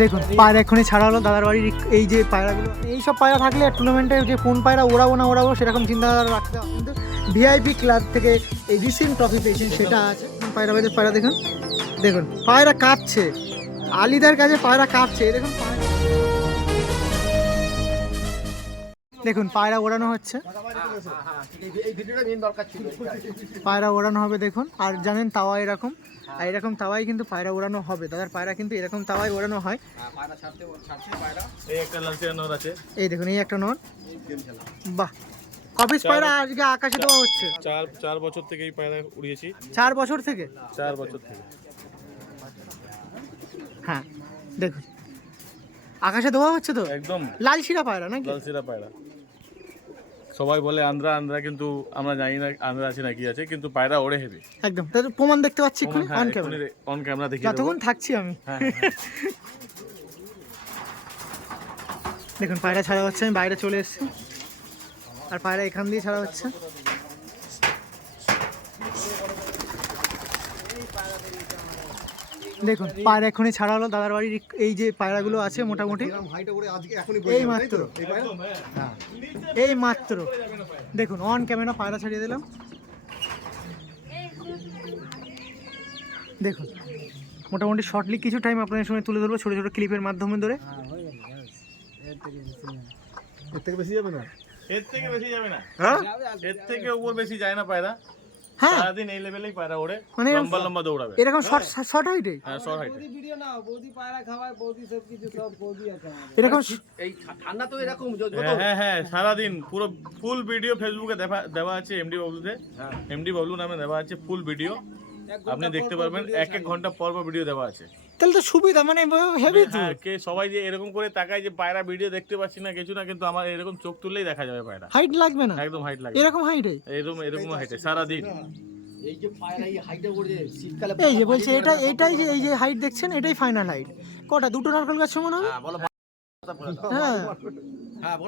দেখুন, পায়রা এক্ষুনি ছাড়া হলো, দাদার বাড়ির এই যে পায়রাগুলো, এই সব পায়রা থাকলে টুর্নামেন্টে যে কোন পায়রা ওড়াবো না ওড়াবো, সেরকম চিন্তা রাখতে হবে। কিন্তু ভিআইপি ক্লাব থেকে এই রিসেন্ট ট্রফি পেয়েছেন, সেটা আছে। পায়রা বাড়ির পায়রা দেখুন। দেখুন, পায়রা কাঁপছে। আলিদার কাছে পায়রা কাঁপছে। দেখুন দেখুন পায়রা ওড়ানো হচ্ছে। পায়রা ওড়ানো হবে দেখুন। আর জানেন তাওয়া এরকম। আর এরকম তাওয়াই কিন্তু পায়রা ওড়ানো হবে। দাদার পায়রা কিন্তু এরকম তাওয়াই ওড়ানো হয়। এই নর দেখুন এই একটা নট বাহ! অফিস পায়রা আজকে আকাশে দেওয়া হচ্ছে? চার চার বছর থেকে এই পায়রা উড়িয়েছি। চার বছর থেকে? চার বছর থেকে। হ্যাঁ দেখুন। আকাশে দেওয়া হচ্ছে তো? একদম। লাল শিরা পায়রা নাকি? লালচিরা পায়রা। সবাই বলে আন্দ্রা আন্দ্রা কিন্তু আমরা জানি না আন্দ্রা আছে নাকি আছে কিন্তু পায়রা ওড়ে হেবে। একদম। তাহলে প্রমাণ দেখতে পাচ্ছি এক্ষুনি? হ্যাঁ অন ক্যামেরা অন ক্যামেরা দেখি যতক্ষণ থাকছি আমি। হ্যাঁ, হ্যাঁ, দেখুন পায়রা ছাড়া হচ্ছে আমি বাইরে চলে এসেছি। আর পায়রা এখান দিয়ে ছাড়া হচ্ছে। দেখুন পায়রা এখনই ছাড়া হলো দাদার বাড়ির এই যে পায়রাগুলো আছে মোটামুটি। এই মাত্র। এই মাত্র দেখুন অন ক্যামেরা পায়রা ছাড়িয়ে দিলাম। দেখুন মোটামুটি শর্টলি কিছু টাইম আপনাদের সঙ্গে তুলে ধরবো ছোটো ছোটো ক্লিপের মাধ্যমে ধরে। এর থেকে বেশি যাবে না। হ্যাঁ? এর থেকে উপর বেশি যায় না পায়রা। হ্যাঁ। সারাদিন এই লেভেলেই পায়রা ওড়ে মানে এরকম- লম্বা লম্বা দৌড়াবে। এরকম শর্ট শর্ট হাইটে হ্যাঁ শর্ট হাইটে ভিডিও না বৌদি পায়রা খাওয়ায় বৌদি সব কিছু সব বৌদি আছে আমাদের। এরকম এই ঠা- ঠান্ডা তো এরকম য- যত হ্যাঁ হ্যাঁ হ্যাঁ সারাদিন পুরো ফুল ভিডিও ফেসবুকে দেওয়া দেওয়া আছে এমডি বাবলুতে এমডি বাবলু নামে দেওয়া আছে ফুল ভিডিও আপনি দেখতে পারবেন এক এক ঘণ্টা পর পর ভিডিও দেওয়া আছে। তাহলে তো সুবিধা মানে হেভি তো হ্যাঁ কে সবাই যে এরকম করে তাকায় যে পায়রা ভিডিও দেখতে পাচ্ছি না কিছু না কিন্তু আমার এরকম চোখ তুললেই দেখা যাবে পায়রা। হাইট লাগবে না? একদম হাইট লাগবে এরকম হাইটে এরকম এরকম হাইটে এই যে পায়রা এই হাইটে করে যে শীতকালে এই যে বলছে এটা এটাই যে এই যে হাইট দেখছেন এটাই ফাইনাল হাইট কটা দুটো নারকেল গাছ সমান হবে? হ্যাঁ বলো হ্যাঁ। হ্যাঁ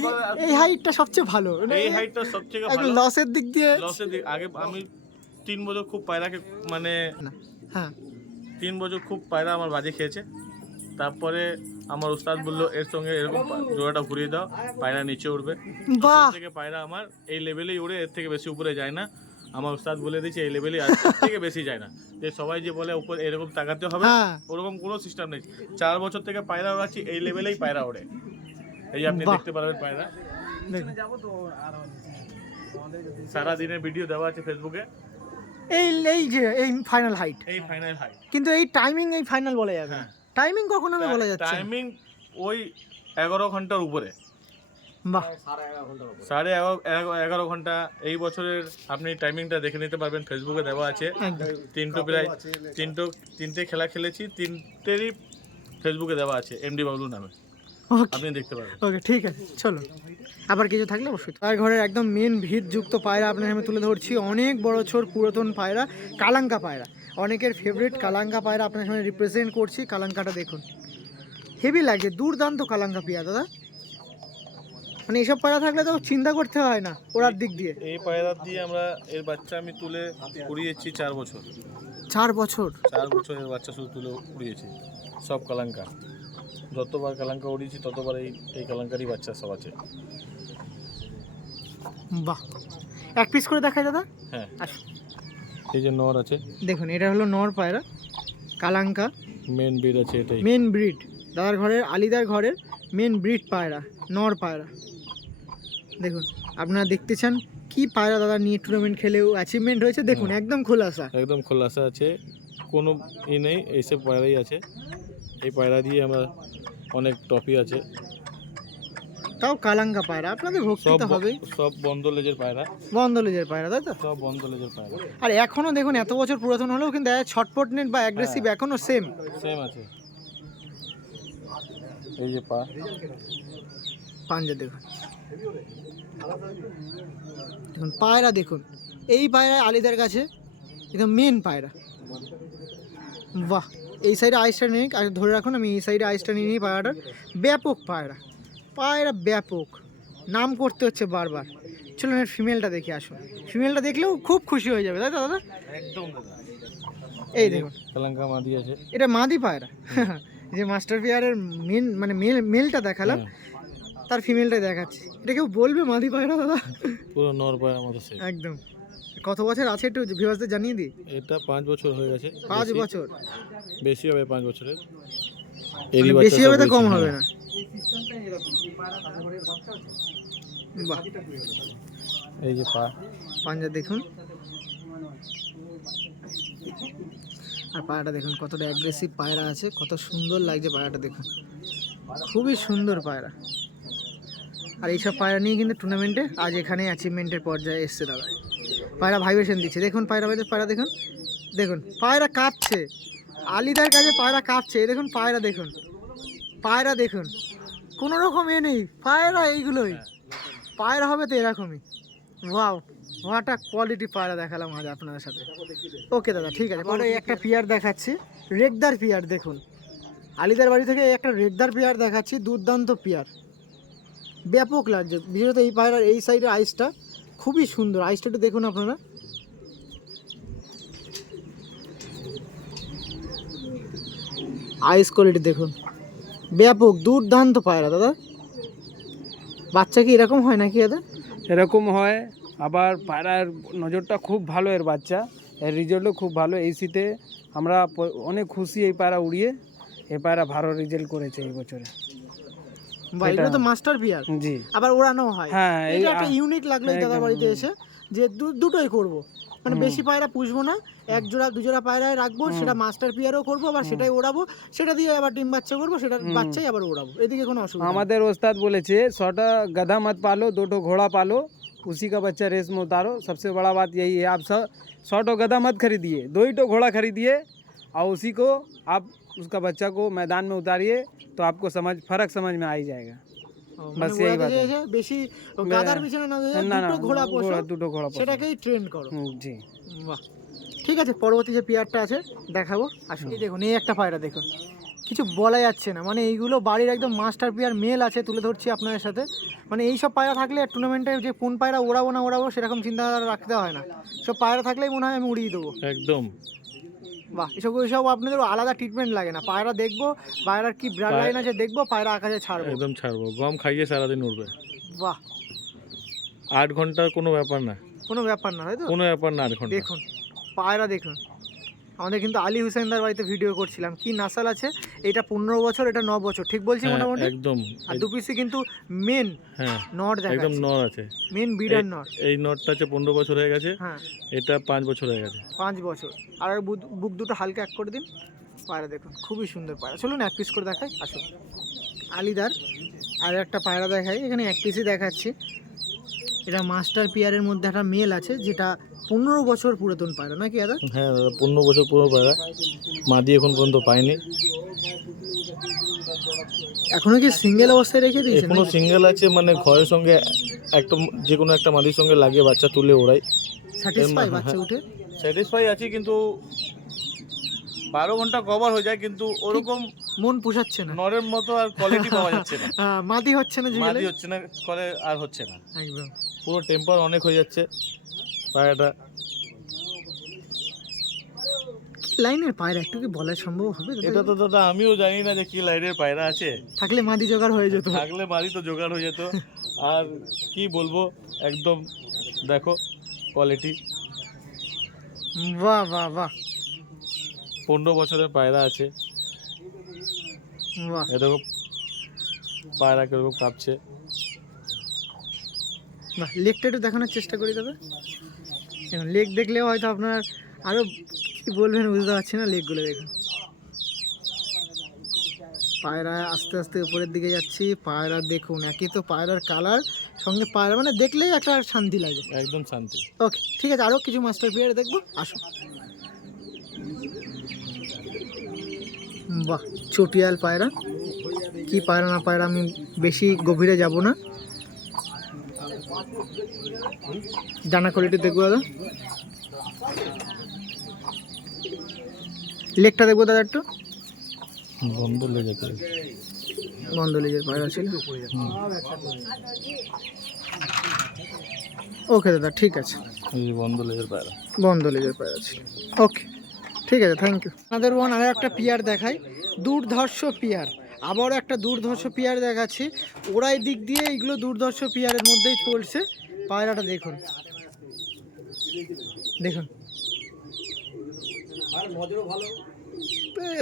বলো দা আগে এই হাইটটা সবচেয়ে ভালো। এই হাইটটা সবথেকে ভালো। লসের দিক দিয়ে লসের দিক আগে আমি তিন বছর খুব পায়রাকে মানে হ্যাঁ। তিন বছর খুব পায়রা আমার বাজে খেয়েছে। তারপরে আমার উস্তাদ বলল এর সঙ্গে এরকম জোড়াটা ঘুরিয়ে দাও পায়রা নিচে উঠবে। থেকে পায়রা আমার এই লেভেলেই উড়ে এর থেকে বেশি উপরে যায় না। আমার উস্তাদ বলে দিয়েছে এই লেভেলেই আর থেকে বেশি যায় না। যে সবাই যে বলে উপর এরকম তাকাতে হবে হ্যাঁ। ওরকম কোনো সিস্টেম নেই। চার বছর থেকে পায়রা ওড়াচ্ছি এই লেভেলেই পায়রা ওড়ে। এই আপনি দেখতে পারবেন পায়রা। সারা দিনের ভিডিও দেওয়া আছে ফেসবুকে এই এই যে এই ফাইনাল হাইট এই ফাইনাল হাই কিন্তু এই টাইমিং এই ফাইনাল বলা যাবে। টাইমিং কখন হবে বলা যাচ্ছে টাইমিং ওই এগারো ঘণ্টার উপরে। বাহ। সাড়ে এগারো ঘণ্টা এই বছরের আপনি টাইমিংটা দেখে নিতে পারবেন ফেসবুকে দেওয়া আছে। তিনটো প্রায় তিনটো তিনটে খেলা খেলেছি তিনটেরই ফেসবুকে দেওয়া আছে এমডি বাবলু নামে। আপনি দেখতে পারবেন। ওকে ঠিক আছে চলো। আবার কিছু থাকলে অবশ্যই। তার ঘরের একদম মেন ভিড়যুক্ত পায়রা আপনার আমি তুলে ধরছি। অনেক বড় ছোট পুরাতন পায়রা কালাঙ্কা পায়রা। অনেকের ফেভারিট কালাঙ্কা পায়রা আপনার সামনে রিপ্রেজেন্ট করছি। কালাঙ্কাটা দেখুন। হেভি লাগছে দুর্দান্ত কালাঙ্কা পিয়া দাদা। মানে এইসব পায়রা থাকলে তো চিন্তা করতে হয় না ওরার দিক দিয়ে। এই পায়রা দিয়ে আমরা এর বাচ্চা আমি তুলে উড়িয়েছি চার বছর। চার বছর? চার বছর এর বাচ্চা শুধু তুলে উড়িয়েছি সব কালাঙ্কা। যতবার কালাঙ্কা উড়িয়েছি ততবার এই এই কালাঙ্কারই বাচ্চা সব আছে। বাহ। এক পিস করে দেখায় দাদা। হ্যাঁ। আসুন এই যে নর আছে। দেখুন এটা হলো নর পায়রা কালাঙ্কা। মেন ব্রিড আছে এটাই। মেন ব্রিড দাদার ঘরের আলিদার ঘরের মেন ব্রিড পায়রা নর পায়রা। দেখুন আপনারা দেখতে চান কি পায়রা দাদা নিয়ে টুর্নামেন্ট খেলেও অ্যাচিভমেন্ট হয়েছে দেখুন একদম খোলাসা। একদম খোলাসা আছে। কোনো ই নেই এইসব পায়রাই আছে। এই পায়রা দিয়ে আমরা অনেক ট্রফি আছে। তাও কালাঙ্কা পায়রা আপনাদের ভক্তি সব তো হবেই। সব বন্ধ লেজের পায়রা। বন্ধ লেজের পায়রা তাই তো? সব বন্ধ লেজের পায়রা। আর এখনও দেখুন এত বছর পুরাতন হলেও কিন্তু ছটপট নেট বা অ্যাগ্রেসিভ এখনও সেম সেম আছে। এই যে পা। পাঞ্জা দেখুন। দেখুন পায়রা দেখুন। এই পায়রা আলিদার কাছে একদম মেন পায়রা। বাহ এই সাইডে আইসটা নিয়ে আর ধরে রাখুন আমি এই সাইডে আইসটা নিয়ে নিই পায়রাটার। ব্যাপক পায়রা। পায়রা ব্যাপক। নাম করতে হচ্ছে বারবার। চলুন এর ফিমেলটা দেখে আসুন। ফিমেলটা দেখলেও খুব খুশি হয়ে যাবে তাই তো দাদা? একদম এই দেখুন। কালাঙ্কা মাদি আছে। এটা মাদি পায়রা। যে মাস্টার পেয়ারের মেন মানে মেল মেলটা দেখালাম। তার ফিমেলটা দেখাচ্ছি। এটা কেউ বলবে মাদি পায়রা দাদা? পুরো নর পায়রা মতো একদম। কত বছর আছে একটু ভিউয়ার্সদের জানিয়ে দিই? এটা পাঁচ বছর হয়ে গেছে। পাঁচ বছর? বেশি হবে পাঁচ বছরের। মানে বেশি হবে তো কম হবে। না। এই যে পা। পাঞ্জা দেখুন। আর পায়রাটা দেখুন কতটা অ্যাগ্রেসিভ পায়রা আছে কত সুন্দর লাগছে পায়রাটা দেখুন। খুবই সুন্দর পায়রা। আর এইসব পায়রা নিয়ে কিন্তু টুর্নামেন্টে আজ এখানে অ্যাচিভমেন্টের পর্যায়ে এসছে দাদা। পায়রা ভাইব্রেশন দিচ্ছে। দেখুন পায়রা ভাইদের পায়রা দেখুন। দেখুন, পায়রা কাঁপছে। আলিদার কাছে পায়রা কাঁপছে। দেখুন পায়রা দেখুন। পায়রা দেখুন। কোনো রকম এ নেই। পায়রা এইগুলোই। পায়রা হবে তো এরকমই। ওয়াও ওয়াটা কোয়ালিটি পায়রা দেখালাম আজ আপনাদের সাথে। ওকে দাদা, ঠিক আছে। পরে একটা পিয়ার দেখাচ্ছি। রেগদার পিয়ার, দেখুন। আলিদার বাড়ি থেকে একটা রেগদার পিয়ার দেখাচ্ছি। দুর্দান্ত পিয়ার। ব্যাপক লাগছে বিশেষত এই পায়রার এই সাইডের আইসটা খুবই সুন্দর। আইসটা একটু দেখুন আপনারা। আইস কোয়ালিটি দেখুন। ব্যাপক, দুর্দান্ত পায়রা দাদা। বাচ্চা কি এরকম হয় নাকি, দাদা? এরকম হয়, আবার পায়রার নজরটা খুব ভালো এর বাচ্চা। এর রেজাল্টও খুব ভালো। এই শীতে আমরা অনেক খুশি এই পায়রা উড়িয়ে। এই পায়রা ভালো রেজাল্ট করেছে এই বছরে। বা এগুলো তো মাস্টার পিয়ার জি আবার ওড়ানো হয় হ্যাঁ এই এটা একটা আ- ইউনিক লাগলো এই দাদার একদম, বাড়িতে হুম। এসে যে দু- দুটোই করব মানে বেশি পায়রা পুষবো না এক জোড়া দু জোড়া পায়রায় রাখবো সেটা মাস্টার পিয়ারও করবো আবার সেটাই ওড়াবো সেটা দিয়ে আবার ডিম বাচ্চা করবো সেটা বাচ্চাই আবার ওড়াবো এদিকে কোনো অসুবিধা নেই। আমাদের ওস্তাদ বলেছে ছটা गधा मत पालो दो ठो घोड़ा पालो उसी का बच्चा रेस में उतारो सबसे बड़ा बात यही है आप सब सौ ठो गधा मत खरीदिए दो ही ठो घोड़ा खरीदिए और उसी को आप उसका बच्चा को मैदान में उतारिए तो आपको समझ फर्क समझ में आ ही जाएगा ও, মানে বাস এই ওড়াতে বাত যে এসে বেশি ও গাদার পিছনে না যেয়ে না না দুটো ঘোড়া পোষো ঘোড়া দুটো ঘোড়া পোষো। সেটাকেই ট্রেন করো হুম, জি বাহ ঠিক আছে পরবর্তী যে পেয়ারটা আছে দেখাবো আসুন এই দেখুন এই একটা পায়রা দেখুন কিছু বলা যাচ্ছে না মানে এইগুলো বাড়ির একদম মাস্টার পেয়ার মেল আছে তুলে ধরছি আপনাদের সাথে মানে এই সব পায়রা থাকলে টুর্নামেন্টে যে কোন পায়রা ওড়াবো না ওড়াবো সেরকম চিন্তা রাখতে হয় না সব পায়রা থাকলেই মনে হয় আমি উড়িয়ে দেবো একদম বাহ এসব সব আপনাদের আলাদা ট্রিটমেন্ট লাগে না। পায়রা দেখব পায়রার কি ব্রাড লাইন আছে দেখব পায়রা আকাশে ছাড়বো। একদম ছাড়বো। গম খাইয়ে সারাদিন উঠবে বাহ। আট ঘণ্টার কোনো ব্যাপার না। কোনো ব্যাপার না হয়তো তো? কোনো ব্যাপার না আট ঘণ্টা। দেখুন পায়রা দেখুন। আমাদের কিন্তু আলী হুসেনদার বাড়িতে ভিডিও করছিলাম। কি নাসাল আছে? এটা পনেরো বছর এটা ন বছর। ঠিক বলছি হ্যাঁ, মোটামুটি? একদম। আর দু পিসি কিন্তু মেন হ্যাঁ নট একদম নর আছে। মেন বিডার নট এই নটটা হচ্ছে পনেরো বছর হয়ে গেছে। হ্যাঁ। এটা পাঁচ বছর হয়ে গেছে। পাঁচ বছর। আর বুক দুটো হালকা এক করে দিন। পায়রা দেখুন খুবই সুন্দর পায়রা। চলুন এক পিস করে দেখাই আসুন। আলিদার আর একটা পায়রা দেখাই। এখানে এক পিসই দেখাচ্ছি। এটা মাস্টার পিয়ারের মধ্যে একটা মেল আছে যেটা পনেরো বছর পুরাতন পায়রা নাকি দাদা? হ্যাঁ দাদা পনেরো বছর পুরো পায়রা। মাদি এখন পর্যন্ত পাইনি এখনও কি সিঙ্গেল অবস্থায় রেখে দিয়েছেন এখনও সিঙ্গেল আছে মানে ঘরের সঙ্গে একটা যে কোনো একটা মাদির সঙ্গে লাগিয়ে বাচ্চা তুলে ওড়াই। স্যাটিসফাই হ্যাঁ, বাচ্চা হ্যাঁ। উঠে? স্যাটিসফাই আছি কিন্তু বারো ঘণ্টা কভার হয়ে যায় কিন্তু ওরকম মন পোষাচ্ছে না। নরের মতো আর কোয়ালিটি পাওয়া যাচ্ছে না। আহ, মাদি হচ্ছে না যে মাদি হচ্ছে না করে আর হচ্ছে না। একদম। পুরো টেম্পার অনেক হয়ে যাচ্ছে। পায়রাটা। লাইনের পায়রা? একটু কি বলা সম্ভব হবে? এটা তো দাদা আমিও জানি না যে কি লাইনের পায়রা আছে। থাকলে মাদি জোগাড় হয়ে যেত। থাকলে মাদি তো জোগাড় হয়ে যেত। আর কি বলব একদম দেখো কোয়ালিটি বাহ বাহ বাহ। পনেরো বছরের পায়রা আছে। বাহ। এ দেখো পায়রা কীরকম কাঁপছে। বাহ লেকটা একটু দেখানোর চেষ্টা করি দাদা। দেখুন লেক দেখলেও হয়তো আপনার আরও কি বলবেন বুঝতে পারছি না লেকগুলো দেখুন। পায়রা আস্তে আস্তে উপরের দিকে যাচ্ছি পায়রা দেখুন একই তো পায়রার কালার সঙ্গে পায়রা মানে দেখলেই একটা শান্তি লাগে। একদম শান্তি। ওকে ঠিক আছে আরও কিছু মাস্টার পিয়ার দেখব আসুন। বাহ চটিয়াল পায়রা। কি পায়রা না পায়রা আমি বেশি গভীরে যাব না। ডানা কোয়ালিটি দেখব দাদা। লেকটা দেখব দাদা একটু। বন্ধ লেগে বন্ধ লেজের পায়রা ছিল ওকে দাদা ঠিক আছে। বন্ধ লেগের পায়রা। বন্ধ লেগে পায়রা ছিল ওকে ঠিক আছে থ্যাংক ইউ আমাদের ওয়ান আরও একটা পিয়ার দেখাই। দুর্ধর্ষ পিয়ার। আবারও একটা দুর্ধর্ষ পিয়ার দেখাচ্ছি। ওরাই দিক দিয়ে এইগুলো দুর্ধর্ষ পিয়ারের মধ্যেই চলছে। পায়রাটা দেখুন। দেখুন।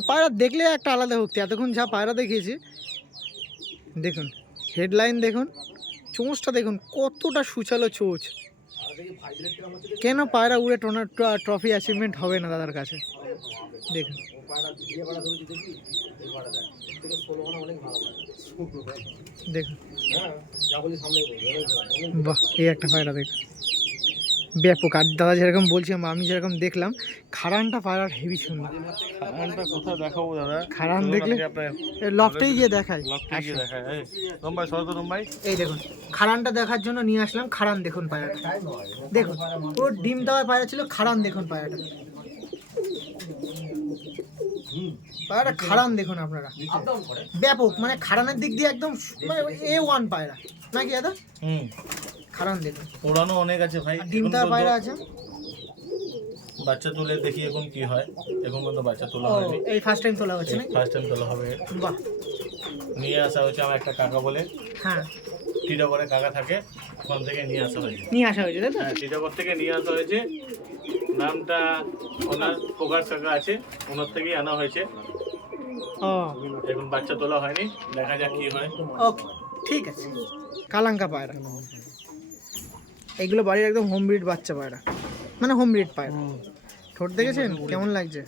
পায়রা দেখলে একটা আলাদা ভক্তি। এতক্ষণ যা পায়রা দেখিয়েছি, দেখুন। হেডলাইন দেখুন। চোঁচটা দেখুন, কতটা সুচালো চোঁচ। কেন পায়রা উড়ে টোনার ট্রফি অ্যাচিভমেন্ট হবে না দাদার কাছে? দেখুন। দেখি দেখ থেকে ষোলো আনা অনেক ভালো দেখুন হ্যাঁ যা বলি সামনে বলি অনেক ভালো, অনেক বাহ এই একটা পায়রা দেখুন ব্যাপক। আর দাদা যেরকম বলছিলাম আমি যেরকম দেখলাম খারানটা পায়রার হেভি সুন্দর খারানটা কোথায় দেখাবো দাদা? খারান দেখলে? লফটেই গিয়ে দেখায় গিয়ে রম্বাই রম্বাই এই দেখুন খারানটা দেখার জন্য নিয়ে আসলাম খারান দেখুন পায়রাটা। দেখুন ওর ডিম দেওয়া পায়রা ছিল খারান দেখুন পায়রাটা। পায়রাটা খারান দেখুন আপনারা। ব্যাপক মানে খারানের দিক দিয়ে একদম মানে এ ওয়ান পায়রা। নাকি দাদা? হুম। খারান দেখুন। ওড়ানো অনেক আছে ভাই। আর ডিম এখন দেওয়া পর্যন্ত পায়রা আছে বাচ্চা তুলে দেখি এখন কি হয়। এখন পর্যন্ত বাচ্চা তোলা হয়নি। এই ফার্স্ট টাইম তোলা হচ্ছে নাকি? ফার্স্ট টাইম তোলা হবে। বাহ। নিয়ে আসা হয়েছে আমার একটা কাকা বলে। হ্যাঁ। টিটাগড়ে কাকা থাকে। ওখান থেকে নিয়ে আসা হয়েছে। নিয়ে আসা হয়েছে তাই তো? হ্যাঁ টিটাগড় থেকে নিয়ে আসা হয়েছে। নামটা ওনার পোকার কাকা আছে ওনার থেকেই আনা হয়েছে। এখন বাচ্চা তোলা হয়নি দেখা যাক কি হয়। ওকে ঠিক আছে। কালাঙ্কা পায়রা। এগুলো বাড়ির একদম হোম ব্রিড বাচ্চা পায়রা। মানে হোম ব্রিড পায়রা। ঠোঁট দেখেছেন? কেমন লাগছে?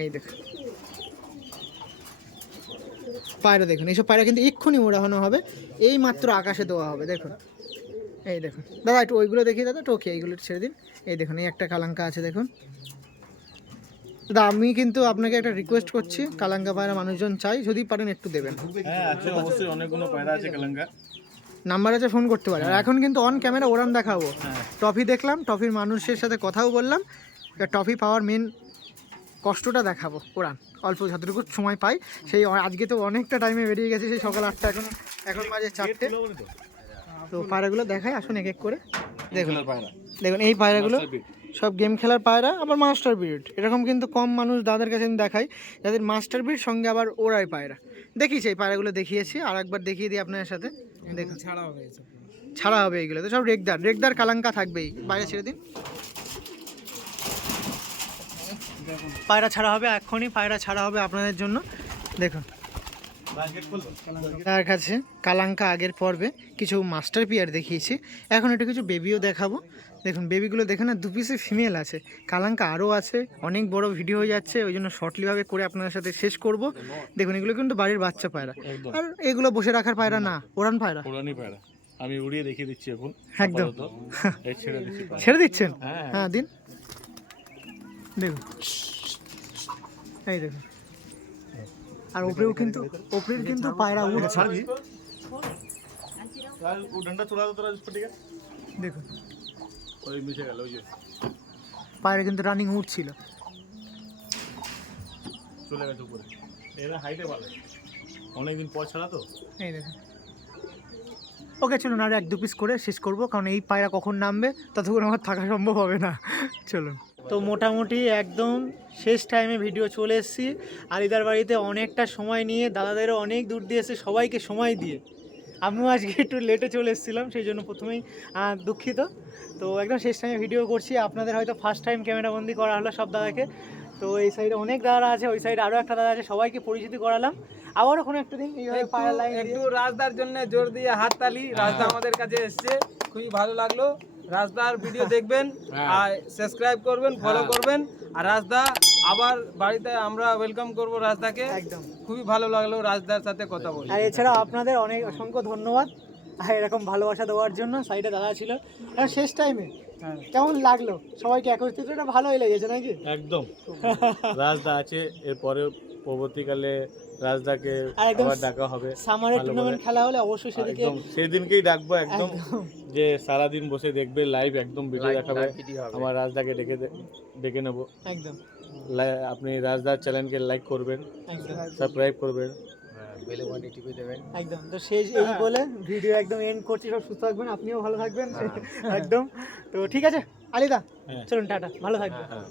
এই দেখ। পায়রা দেখুন এইসব পায়রা কিন্তু এক্ষুনি ওড়ানো হবে। এই মাত্র আকাশে দেওয়া হবে দেখুন। এই দেখুন। দাদা একটু ওইগুলো দেখিয়ে দাদা টোকে এইগুলো ছেড়ে দিন। এই দেখুন এই একটা কালাঙ্কা আছে দেখুন। দাদা আমি কিন্তু আপনাকে একটা রিকোয়েস্ট করছি কালাঙ্কা পায়রা মানুষজন চাই যদি পারেন একটু দেবেন। হ্যাঁ আছে অবশ্যই অনেকগুলো পায়রা আছে কালাঙ্গা নাম্বার আছে ফোন করতে পারে। আর এখন কিন্তু অন ক্যামেরা ওরান দেখাবো। হ্যাঁ। টফি দেখলাম টফির মানুষের সাথে কথাও বললাম। টফি পাওয়ার মেন কষ্টটা দেখাবো ওরান অল্প যতটুকু সময় পাই সেই আজকে তো অনেকটা টাইমে বেরিয়ে গেছে সেই সকাল আটটা এখন এখন মাঝে চারটে। তো পায়রাগুলো দেখাই আসুন এক এক করে। দেখুন পায়রা। দেখুন এই পায়রাগুলো সব গেম খেলার পায়রা আবার মাস্টার বিড এরকম কিন্তু কম মানুষ দাদার কাছে আমি দেখাই যাদের মাস্টার বিড সঙ্গে আবার ওরাই পায়রা। দেখিয়েছি এই পায়রাগুলো দেখিয়েছি আর একবার দেখিয়ে দিই আপনার সাথে। দেখুন। ছাড়া হবে ছাড়া হবে এইগুলো তো সব রেগদার। রেগদার কালাঙ্কা থাকবেই বাইরে ছেড়ে দিন। পায়রা ছাড়া হবে এখনই পায়রা ছাড়া হবে আপনাদের জন্য। দেখুন। তার কাছে কালাঙ্কা আগের পর্বে কিছু মাস্টার পিয়ার দেখিয়েছি। এখন একটু কিছু বেবিও দেখাবো। দেখুন বেবিগুলো দেখে না দু পিসে ফিমেল আছে। কালাঙ্কা আরও আছে অনেক বড় ভিডিও হয়ে যাচ্ছে ওই জন্য শর্টলিভাবে করে আপনাদের সাথে শেষ করব। দেখুন এগুলো কিন্তু বাড়ির বাচ্চা পায়রা। আর এগুলো বসে রাখার পায়রা না ওরান পায়রা। পুরানি পায়রা। আমি উড়িয়ে দেখিয়ে দিচ্ছি এখন একদম। ছেড়ে দিচ্ছেন? হ্যাঁ। হ্যাঁ দিন। দেখুন। এই দেখুন। আর ওপরেও কিন্তু ওপরের কিন্তু পায়রা উঠছে ছাড়বি ও ডান্ডা তোলা তোরা স্পটিকা দেখুন। ওই মিশে গেল ওই যে। পায়রা কিন্তু রানিং উঠছিল চলে গেছে উপরে। এরা হাইটে ভালো অনেকদিন পর ছাড়া তো। এই দেখুন। ওকে চলুন আর এক দু পিস করে শেষ করব কারণ এই পায়রা কখন নামবে ততক্ষণ আমার থাকা সম্ভব হবে না। চলুন। তো মোটামুটি একদম শেষ টাইমে ভিডিও চলে এসেছি। আলিদার বাড়িতে অনেকটা সময় নিয়ে দাদাদেরও অনেক দূর দিয়ে এসে সবাইকে সময় দিয়ে আমিও আজকে একটু লেটে চলে এসেছিলাম সেই জন্য প্রথমেই দুঃখিত। তো একদম শেষ টাইমে ভিডিও করছি। আপনাদের হয়তো ফার্স্ট টাইম ক্যামেরাবন্দি করা হলো সব দাদাকে। তো এই সাইডে অনেক দাদারা আছে ওই সাইডে আরও একটা দাদা আছে সবাইকে পরিচিতি করালাম। আবারও কোনো একটু দিন এইভাবে পায়রা লাইন একটু রাজদার জন্য জোর দিয়ে হাততালি। রাজদা আমাদের কাছে এসছে খুবই ভালো লাগল। রাজদার ভিডিও দেখবেন আর সাবস্ক্রাইব করবেন ফলো করবেন। আর রাজদা আবার বাড়িতে আমরা ওয়েলকাম করব রাজদাকে। একদম। খুবই ভালো লাগল রাজদার সাথে কথা বলে। আর এছাড়া আপনাদের অনেক অসংখ্য ধন্যবাদ আর এরকম ভালোবাসা দেওয়ার জন্য সাইডে দাদা ছিল। আর শেষ টাইমে হ্যাঁ। কেমন লাগল? সবাইকে একত্রিত এটা ভালোই লেগেছে নাকি? একদম। রাজদা আছে এরপরে পরবর্তীকালে রাজদাকে আবার ডাকা হবে সামারের টুর্নামেন্ট খেলা হলে অবশ্যই সেদিকে একদম সেদিনকেই ডাকবো একদম যে সারাদিন বসে দেখবে লাইভ একদম ভিডিও দেখাবে। আমার রাজদাকে ডেকে ডেকে নেব। একদম। আপনি রাজদার চ্যানেলকে লাইক করবেন একদম। সাবস্ক্রাইব করবেন। বেলে বাটনি টিপে দেবেন। একদম। তো শেষ এই বলে ভিডিও একদম এন্ড করছি সব সুস্থ থাকবেন আপনিও ভালো থাকবেন। একদম। তো ঠিক আছে আলিদা চলুন টাটা ভালো থাকবেন। হ্যাঁ।